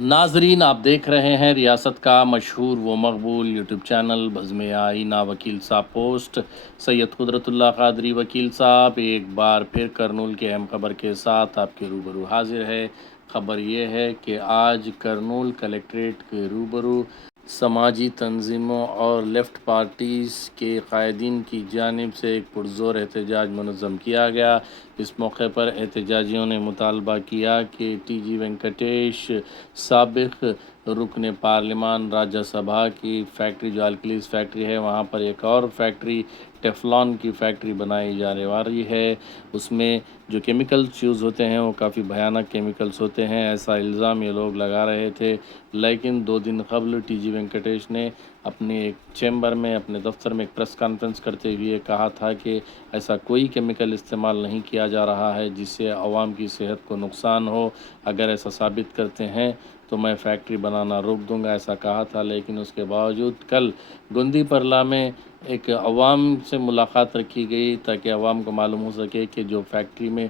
ناظرین، آپ دیکھ رہے ہیں ریاست کا مشہور و مقبول یوٹیوب چینل بزم آئینہ وکیل صاحب پوسٹ۔ سید قدرت اللہ قادری وکیل صاحب، ایک بار پھر کرنول کے اہم خبر کے ساتھ آپ کے روبرو حاضر ہے۔ خبر یہ ہے کہ آج کرنول کلیکٹریٹ کے روبرو سماجی تنظیموں اور لیفٹ پارٹیز کے قائدین کی جانب سے ایک پرزور احتجاج منظم کیا گیا۔ اس موقع پر احتجاجیوں نے مطالبہ کیا کہ ٹی جی وینکٹیش سابق رکن پارلیمان راجہ سبھا کی فیکٹری جو الکلیز فیکٹری ہے، وہاں پر ایک اور فیکٹری ٹیفلان کی فیکٹری بنائی جانے والی ہے۔ اس میں جو کیمیکلز یوز ہوتے ہیں وہ کافی بھیانک کیمیکلز ہوتے ہیں، ایسا الزام یہ لوگ لگا رہے تھے۔ لیکن دو دن قبل ٹی جی وینکٹیش نے اپنے ایک چیمبر میں، اپنے دفتر میں ایک پریس کانفرنس کرتے ہوئے کہا تھا کہ ایسا کوئی کیمیکل استعمال نہیں کیا جا رہا ہے جس سے عوام کی صحت کو نقصان ہو۔ اگر ایسا ثابت کرتے ہیں تو میں فیکٹری بنانا روک دوں گا، ایسا کہا تھا۔ لیکن اس کے باوجود کل گندی پرلا میں ایک عوام سے ملاقات رکھی گئی تاکہ عوام کو معلوم ہو سکے کہ جو فیکٹری میں،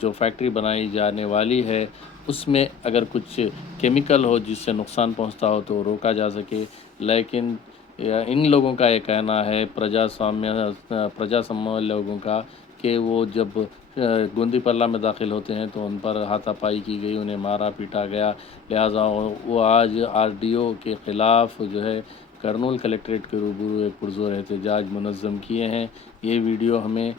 جو فیکٹری بنائی جانے والی ہے، اس میں اگر کچھ کیمیکل ہو جس سے نقصان پہنچتا ہو تو روکا جا سکے۔ لیکن ان لوگوں کا یہ کہنا ہے پرجا سامیہ پرجا سامیہ لوگوں کا، کہ وہ جب گوندی پلہ میں داخل ہوتے ہیں تو ان پر ہاتھا پائی کی گئی، انہیں مارا پیٹا گیا۔ لہٰذا وہ آج آر ڈی او کے خلاف جو ہے کرنول کلیکٹریٹ کے روبرو ایک پرزور احتجاج منظم کیے ہیں۔ یہ ویڈیو ہمیں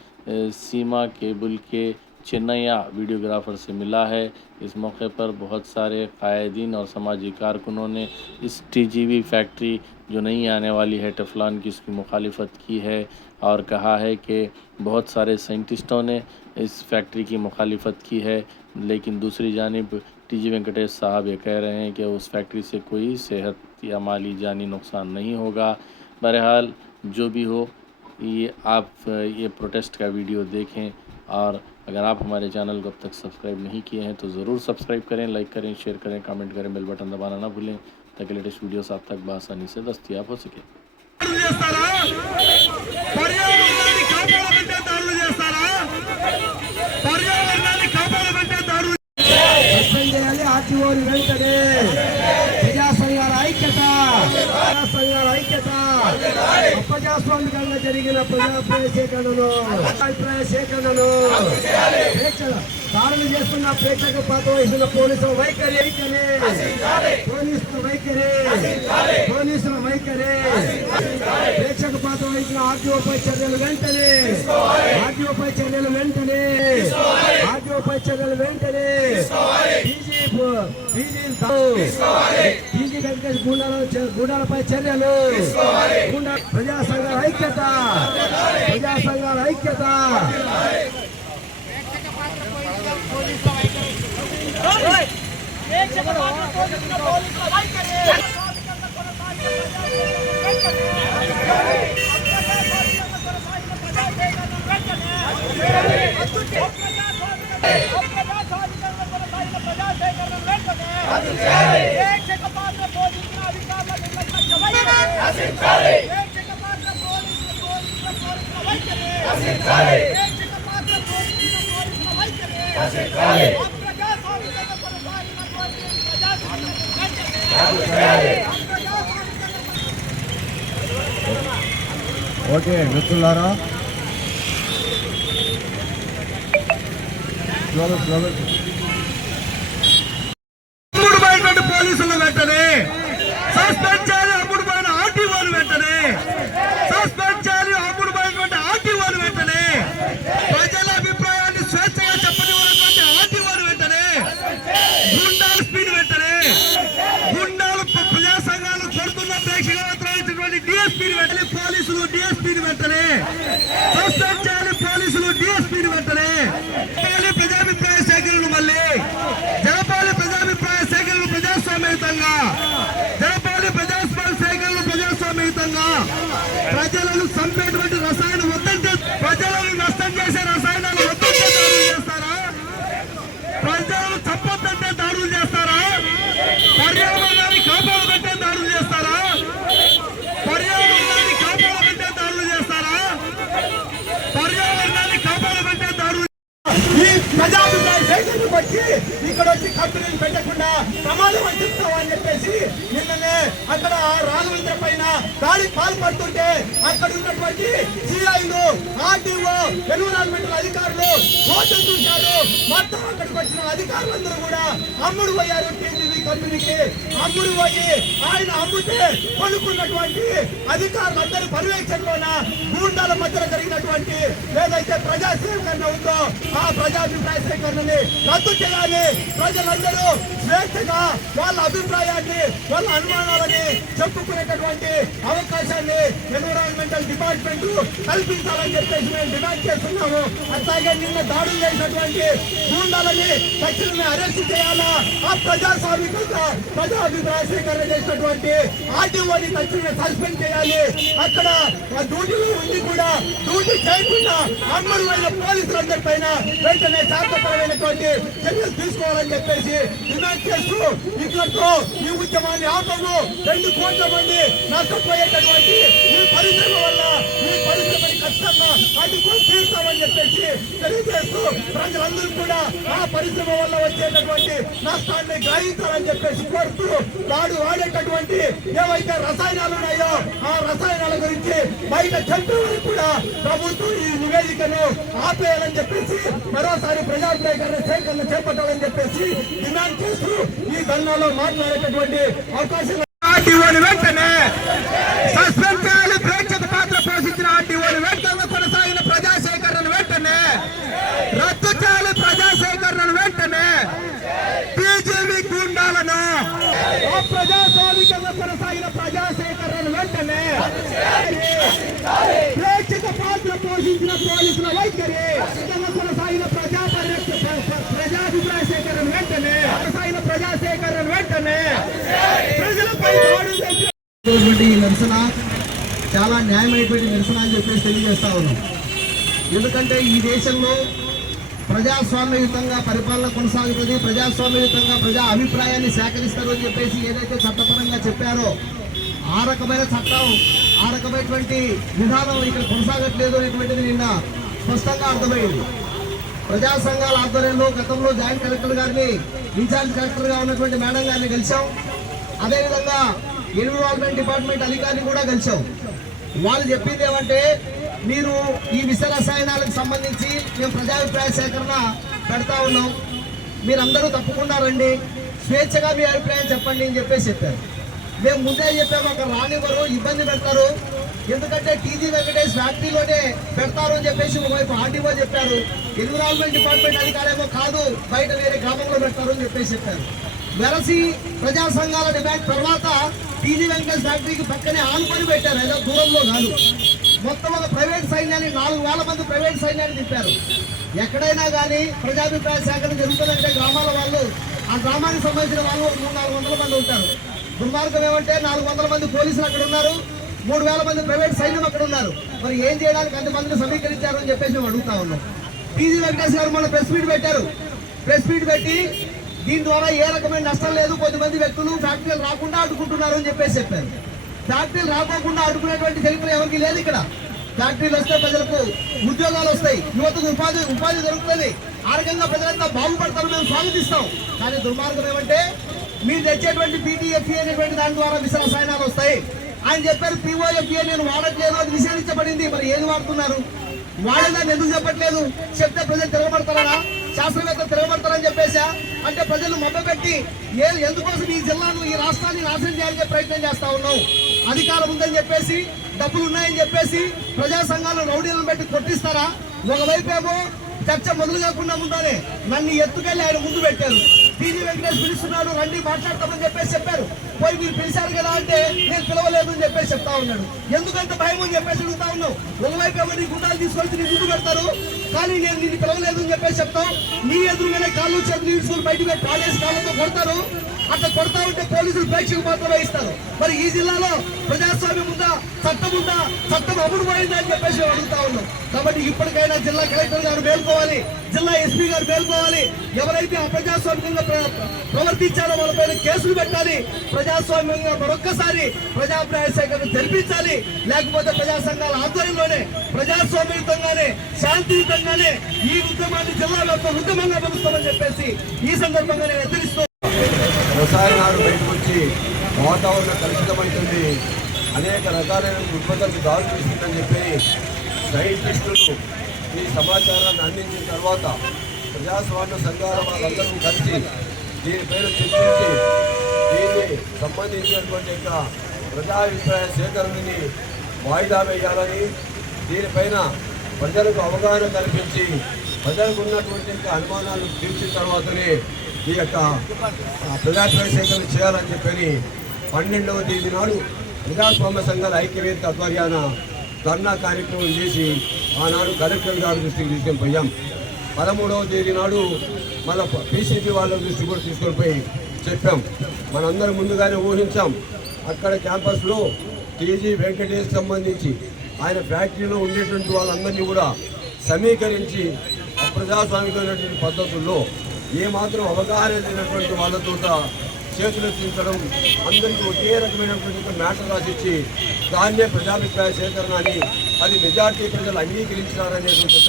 سیما کیبل کے چنیا ویڈیوگرافر سے ملا ہے۔ اس موقع پر بہت سارے قائدین اور سماجی کارکنوں نے اس ٹی جی وی فیکٹری جو نہیں آنے والی ہے ٹفلان کی اس کی مخالفت کی ہے اور کہا ہے کہ بہت سارے سائنٹسٹوں نے اس فیکٹری کی مخالفت کی ہے۔ لیکن دوسری جانب ٹی جی وینکٹیش صاحب یہ کہہ رہے ہیں کہ اس فیکٹری سے کوئی صحت یا مالی جانی نقصان نہیں ہوگا۔ بہرحال جو بھی ہو، یہ آپ، یہ پروٹیسٹ کا ویڈیو دیکھیں اور اگر آپ ہمارے چینل کو اب تک سبسکرائب نہیں کیے ہیں تو ضرور سبسکرائب کریں، لائک کریں، شیئر کریں کامنٹ کریں، بیل بٹن دبانا نہ بھولیں تاکہ لیٹسٹ ویڈیوز آپ تک بآسانی سے دستیاب ہو سکے ఆర్టీఓని వెంటనే. ప్రజా సంఘాల ఐక్యత. ప్రజా సంఘాల ఐక్యత అప్రజాస్వామికంగా జరిగిన ప్రజాభిప్రాయ సేకరణను. అభిప్రాయ సేకరణను. దాడులు చేస్తున్న ప్రేక్షక పాత్ర వహిస్తున్న పోలీసుల వైఖరి వైఖరి పోలీసుల వైఖరి. పోలీసుల వైఖరి. ప్రేక్షక పాత్ర వహించిన ఆర్టీఓపై చర్యలు వెంటనే. ఆర్టీఓపై చర్యలు వెంటనే. ఆర్టీఓపై చర్యలు వెంటనే. డీజీ వెంకటేష్ గుండాల గుండాలపై చర్యలు ప్రజా సంఘాల ఐక్యత ప్రజా సంఘాల ఐక్యత ఓకే మిత్రులారా. స్లోగా స్లోగా అమ్ముడుపోయినటువంటి పోలీసులు వెంటనే సస్పెండ్ చేయాలి అమ్ముడుపోయిన ఆర్టీఓలు వెంటనే సస్పెండ్ చేయాలి అమ్ముడుపోయినటువంటి ఆర్టీఓలు వెంటనే ప్రజల అభిప్రాయాన్ని స్వేచ్ఛగా చెప్పనివ్వనటువంటి ఆర్టీఓలు వెంటనే గుండాల స్పీడ్ వెంటనే గుండాలు ప్ర- ప్రజా సంఘాలు కొడుతున్న ప్రేక్షకులైనటువంటి డిఎస్పీ వెంటనే పోలీసులు వెంటనే సస్పెండ్ చేయాలి పోలీసులు డిఎస్పీ వెంటనే చేయాలి ప్రజాభిప్రాయ సేకరణ మళ్ళీ జరపాలి ప్రజాభిప్రాయ సేకరణ ప్రజాస్వామ్యయుతంగా జరపాలి ప్రజాస్వామ్య సేకరణ ప్రజాస్వామ్యయుతంగా ప్రజలను చంపేటువంటి రసాయన వద్దంటే ప్రజలను నష్టం చేసే రసాయనాలు వద్దంటే దాడులు చేస్తారా ప్రజలను చంపొద్దంటే దాడులు చేస్తారా పర్యావరణాన్ని కాపాడమంటే దాడులు చేస్తారా పర్యావరణాన్ని కాపాడమంటే దాడులు చేస్తారా కంపెనీలు పెట్టకుండా ప్రమాదం అని చెప్పేసి నిన్ననే అక్కడ రాఘవేంద్ర పైన దాడి పాల్పడుతుంటే అక్కడ ఉన్నటువంటి సిఐలు ఆర్టీఓ ఎన్విరాన్మెంటల్ అధికారులు హోటల్ చూశారు. మొత్తం అక్కడికి వచ్చిన అధికారులందరూ కూడా అమ్ముడు పోయారు టీవీ కంపెనీకి అమ్ముడు పోయి ఆయన అమ్ముతే కొనుక్కున్నటువంటి అధికారులందరి పర్యవేక్షణలోన గూండాల మధ్యలో జరిగినటువంటి ఏదైతే ప్రజా సేకరణ ఉందో ఆ ప్రజాభిప్రాయ సేకరణని రద్దు చేయాలి ప్రజలందరూ స్వేచ్ఛగా వాళ్ళ అభిప్రాయాన్ని వాళ్ళ అనుమానాలని చెప్పుకునేటటువంటి అవకాశాన్ని ఎన్విరాన్మెంటల్ డిపార్ట్మెంట్ కల్పించాలని చెప్పేసి మేము డిమాండ్ చేస్తున్నాము. అట్లాగే నిన్న దాడులు చేసినటువంటి గూండాలని తక్షణమే అరెస్ట్ చేయాలా? ఆ ప్రజాస్వామిక ప్రజాభిప్రాయ సేకరణ చేసినటువంటి ఆర్టీఓని తక్షణమే సస్పెండ్ చేయాలి. అక్కడ ఆ డ్యూటీలో ఉండి కూడా. డ్యూటీ చేయకుండా అమరులైన పోలీసులందరి పైన వెంటనే శాంతపరమైనటువంటి చర్యలు తీసుకోవాలని చెప్పేసి డిమాండ్ చేస్తూ ఇట్లతో ఈ ఉద్యమాన్ని ఆపము. రెండు కోట్ల మంది నష్టపోయేటటువంటి ఈ పరిశ్రమ వల్ల ఈ పరిశ్రమ ఖచ్చితంగా అడ్డుకొని తీరుతామని చెప్పేసి తెలియజేస్తూ ప్రజలందరూ కూడా ఆ పరిశ్రమ వల్ల వచ్చేటటువంటి నష్టాన్ని గ్రహించాలని చెప్పేసి కోరుతూ వాడు వాడేటటువంటి ఏవైతే రసాయనాలు ఉన్నాయో ఆ రసాయనాల గురించి బయట చెప్పే వరకు కూడా ప్రభుత్వం ఈ నివేదికను ఆపేయాలని చెప్పేసి మరోసారి ప్రజాభిప్రాయకరణ సేకరణ చేపట్టాలని చెప్పేసి డిమాండ్ చేస్తూ ఈ ధర్నాలో మాట్లాడేటటువంటి అవకాశం వెంటనే సస్పెండ్ చేయాలి ప్రేక్షక పాత్ర పోషించిన ఆర్టీఓని వెంటనే కొనసాగిన ప్రజా సేకరణను వెంటనే రద్దు చేయాలి ప్రజా సేకరణను వెంటనే బీజేపీ గుండాలను ఆ ప్రజాస్వామికంగా కొనసాగిన ప్రజా సేకరణను వెంటనే ప్రేక్షక పాత్ర పోషించిన పోలీసుల వైఖరి. విధంగా కొనసాగిన ప్రజా పరిరక్ష ప్రజాభిప్రాయ సేకరణ వెంటనే. కొనసాగిన ప్రజా సేకరణ వెంటనే. ప్రజలపై ఈ నిరసన చాలా న్యాయమైనటువంటి నిరసన అని చెప్పేసి తెలియజేస్తా ఉన్నాం. ఎందుకంటే ఈ దేశంలో ప్రజాస్వామ్యయుతంగా పరిపాలన కొనసాగుతుంది. ప్రజాస్వామ్యయుతంగా ప్రజా అభిప్రాయాన్ని సేకరిస్తారు అని చెప్పేసి ఏదైతే చట్టపరంగా చెప్పారో ఆ రకమైన చట్టం ఆ రకమైనటువంటి విధానం ఇక్కడ కొనసాగట్లేదు అనేటువంటిది నిన్న స్పష్టంగా అర్థమైంది. ప్రజా సంఘాల ఆధ్వర్యంలో గతంలో జాయింట్ కలెక్టర్ గారిని ఇన్ఛార్జ్ కలెక్టర్గా ఉన్నటువంటి మేడం గారిని కలిశాం. అదేవిధంగా ఎన్విరాన్మెంట్ డిపార్ట్మెంట్ అధికారిని కూడా కలిశాం. వాళ్ళు చెప్పింది ఏమంటే మీరు ఈ విష రసాయనాలకు సంబంధించి మేము ప్రజాభిప్రాయ సేకరణ పెడతా ఉన్నాం. మీరందరూ తప్పకుండా రండి. స్వేచ్ఛగా మీ అభిప్రాయం చెప్పండి అని చెప్పేసి చెప్పారు. మేము ముందే చెప్పాము అక్కడ రానివ్వరు ఇబ్బంది పెడతారు. ఎందుకంటే టీజీ వెంకటేష్ ఫ్యాక్టరీలోనే పెడతారు అని చెప్పేసి ఒకవైపు ఆర్టీఓ చెప్పారు. ఎన్విరాన్మెంట్ డిపార్ట్మెంట్ అధికారేమో కాదు బయట వేరే గ్రామంలో పెడతారు అని చెప్పేసి చెప్పారు. వెరసి ప్రజా సంఘాల డిమాండ్ తర్వాత టీజీ వెంకటేష్ ఫ్యాక్టరీకి పక్కనే ఆనుకొని పెట్టారు ఏదో దూరంలో కాదు. మొత్తం ఒక ప్రైవేట్ సైన్యాన్ని నాలుగు వేల మంది ప్రైవేట్ సైన్యాన్ని తిప్పారు. ఎక్కడైనా కానీ ప్రజాభిప్రాయ సేకరణ జరుగుతుందంటే గ్రామాల వాళ్ళు ఆ గ్రామానికి సంబంధించిన వాళ్ళు మూడు నాలుగు వందల మంది ఉంటారు. దుర్మార్గం ఏమంటే నాలుగు వందల మంది పోలీసులు అక్కడ ఉన్నారు మూడు వేల మంది ప్రైవేట్ సైన్యం అక్కడ ఉన్నారు. మరి ఏం చేయడానికి అంతమందిని సమీకరించారు అని చెప్పేసి మేము అడుగుతా ఉన్నాం. టీజీ వెంకటేశ్వర గారు మన ప్రెస్ మీట్ పెట్టారు. ప్రెస్ మీట్ పెట్టి దీని ద్వారా ఏ రకమైన నష్టం లేదు కొద్దిమంది వ్యక్తులు ఫ్యాక్టరీలు రాకుండా అడ్డుకుంటున్నారు అని చెప్పేసి చెప్పారు. ఫ్యాక్టరీలు రాకోకుండా అడ్డుకునేటువంటి చరిత్ర ఎవరికి లేదు ఇక్కడ. ఫ్యాక్టరీలు వస్తే ప్రజలకు ఉద్యోగాలు వస్తాయి యువతకు ఉపాధి ఉపాధి దొరుకుతుంది. ఆ రకంగా ప్రజలంతా బాగుపడతారు మేము స్వాగతిస్తాం. కానీ దుర్మార్గం ఏమంటే మీరు తెచ్చేటువంటి పీటీఎఫ్ఈ అనేటువంటి దాని ద్వారా విష రసాయనాలు వస్తాయి. ఆయన చెప్పారు పిఓఎఫ్ఈ నేను వాడట్లేదు అది నిషేధించబడింది. మరి ఏది వాడుతున్నారు? వాడేదాన్ని ఎందుకు చెప్పట్లేదు? చెప్తే ప్రజలు తిరగబడతారా? శాస్త్రవేత్తలు తిరగబడతారని చెప్పేసా అంటే ప్రజలు మొబ్బపెట్టి ఏ ఎందుకోసం ఈ జిల్లాను ఈ రాష్ట్రాన్ని నాశనం చేయాలని ప్రయత్నం చేస్తా ఉన్నావు? అధికారం ఉందని చెప్పేసి డబ్బులు ఉన్నాయని చెప్పేసి ప్రజా సంఘాలు రౌడీలను పెట్టి కొట్టిస్తారా? ఒకవైపు ఏమో చర్చ మొదలు కాకుండా ముందరే నన్ను ఎత్తుకెళ్ళి ఆయన ముందు పెట్టారు. టీజీ వెంకటేష్ పిలుస్తున్నాడు రండి మాట్లాడతామని చెప్పేసి చెప్పారు. పోయి మీరు పిలిచారు కదా అంటే నేను పిలవలేదు అని చెప్పేసి చెప్తా ఉన్నాడు. ఎందుకంత భయం అని చెప్పేసి అడుగుతా ఉన్నావు? ఒకవైపు ఏమో గుండాలు తీసుకొచ్చి నీ ముందు పెడతారు? కానీ నేను నిన్ను పిలవలేదు అని చెప్పేసి చెప్తాం నీ ఎదురుగానే కాళ్ళు చేతులు ఈడ్చుకుని బయటకు పెట్టి కాలేసి కాళ్ళతో కొడతారు. అట్లా కొడతా ఉంటే పోలీసులు ప్రేక్షకు మాత్రమే ఇస్తారు. మరి ఈ జిల్లాలో ప్రజాస్వామ్యం ఉందా? చట్టం ఉందా? చట్టం అమలు పోయిందా అని చెప్పేసి అడుగుతా ఉన్నాం. కాబట్టి ఇప్పటికైనా జిల్లా కలెక్టర్ గారు మేల్కోవాలి జిల్లా ఎస్పీ గారు మేల్కోవాలి. ఎవరైతే అప్రజాస్వామ్యంగా ప్రవర్తించారో వాళ్ళపైన కేసులు పెట్టాలి. ప్రజాస్వామ్యంగా మరొక్కసారి ప్రజాప్రాయ సేకరణ జరిపించాలి. లేకపోతే ప్రజా సంఘాల ఆధ్వర్యంలోనే ప్రజాస్వామ్యయుతంగానే శాంతియుతంగానే ఈ ఉద్యమాన్ని జిల్లా యొక్క ఉద్యమంగా పిలుస్తామని చెప్పేసి ఈ సందర్భంగా నేను హెచ్చరిస్తూ రసాయనాలు బయటకు వచ్చి వాతావరణం కలుషితమవుతుంది. అనేక రకాలైన ఉత్పత్తులకు దారి తీస్తుందని చెప్పి సైంటిస్టులు ఈ సమాచారాన్ని అందించిన తర్వాత ప్రజాస్వామ్య సంఘాల వాళ్ళందరూ కలిసి దీనిపైన చర్చించి దీన్ని సంబంధించినటువంటి యొక్క ప్రజాభిప్రాయ సేకరణని వాయిదా వేయాలని దీనిపైన ప్రజలకు అవగాహన కల్పించి ప్రజలకు ఉన్నటువంటి అనుమానాలు తీర్చిన తర్వాతనే ఈ యొక్క ప్రజాప్రవేశం చేయాలని చెప్పని పన్నెండవ తేదీ నాడు ప్రజాస్వామ్య సంఘాల ఐక్యవేదిక ఆధ్వర్యాన ధర్నా కార్యక్రమం చేసి ఆనాడు కలెక్టర్ గారి దృష్టికి తీసుకొని పోయాం పదమూడవ తేదీ నాడు మన పీసీపీ వాళ్ళ దృష్టి కూడా తీసుకొని పోయి చెప్పాం. మనందరం ముందుగానే ఊహించాం. అక్కడ క్యాంపస్లో టీజీ వెంకటేష్ సంబంధించి ఆయన ఫ్యాక్టరీలో ఉండేటువంటి వాళ్ళందరినీ కూడా సమీకరించి అప్రజాస్వామికమైనటువంటి పద్ధతుల్లో ఏమాత్రం అవగాహన లేనటువంటి వాళ్ళతో చేతులెత్తించడం అందరికీ ఒకే రకమైనటువంటి మ్యాటర్ రాసిచ్చి దాన్నే ప్రజాభిప్రాయ సేకరణ అని అది మెజార్టీ ప్రజలు అంగీకరించినారనేటువంటి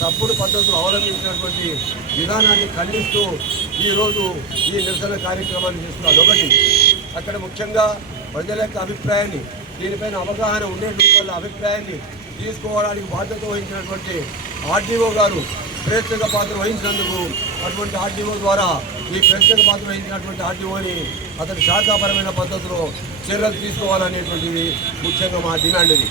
తప్పుడు పద్ధతులు అవలంబించినటువంటి విధానాన్ని ఖండిస్తూ ఈరోజు ఈ నిరసన కార్యక్రమాన్ని చేస్తున్నారు. ఒకటి అక్కడ ముఖ్యంగా ప్రజల యొక్క అభిప్రాయాన్ని దీనిపైన అవగాహన ఉండేటువంటి వాళ్ళ అభిప్రాయాన్ని తీసుకోవడానికి బాధ్యత వహించినటువంటి ఆర్డీఓ గారు ప్రేక్షక పాత్ర వహించినందుకు అటువంటి ఆర్డీఓ ద్వారా ఈ ప్రేక్షక పాత్ర వహించినటువంటి ఆర్డీఓని అతని శాఖాపరమైన పద్ధతిలో చర్యలు తీసుకోవాలనేటువంటిది ముఖ్యంగా మా డిమాండ్ ఇది.